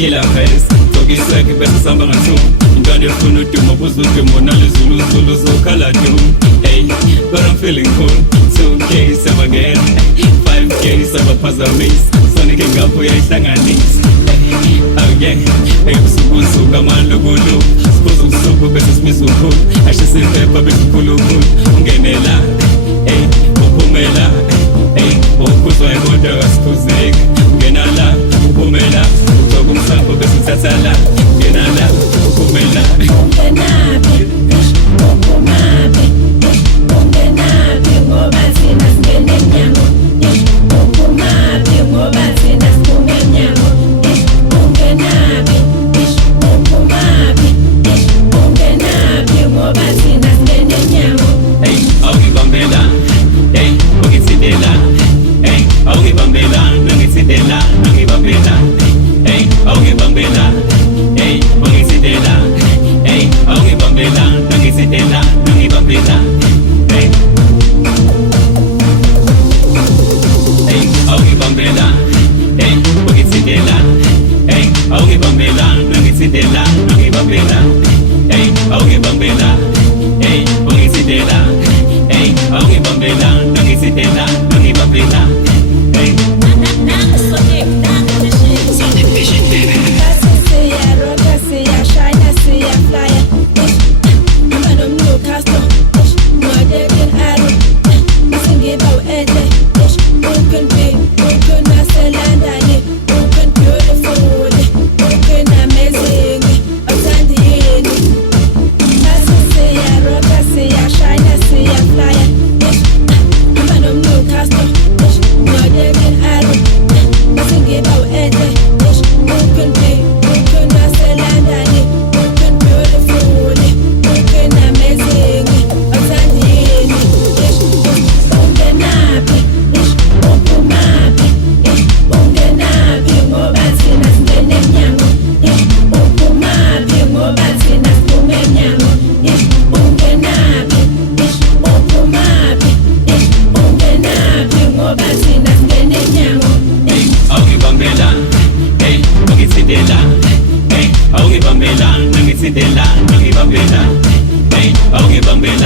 Killer face, talking like a best samba and tune. Got your phone to my boss, look at Mona Zulu, so color doom. Hey, but I'm feeling cool. 2K, some again. 5K, some a puzzle race. Sonic and Gapo, I sang on these. Oh, yeah, hey, so come on, look good. Suppose I'm so good, better smith so cool. I should say, Pepper, better cool, good. Ungenela, hey, Opomela, hey, Okuso, I go to a school, Genala, Opomela. Kumsampo besu tatala Genala, Kumela Ungenapi, ukumapi Ungenapi ngoba thina singene emnyango Ukumapi ngoba thina siphume emnyango Ungenapi, ukumapi Ungenapi ngoba thina singene emnyango Hey, awungibambela Hey, ungitsidela Hey, awungibambela Nangitsidela, nangibambela Hey, awungibambela Hey, ungitsidela Hey, awungibambela Nangitsidela, nangibambela Hey Hey, awungibambela Hey, ungitsidela Hey, awungibambela Nangitsidela, nangibambela Hey, awungibambela Hey, ungitsidela Hey, awungibambela Nangitsidela, nangibambela Hey awungibambela, nangitsidela, nangibambela Hey, awungibambela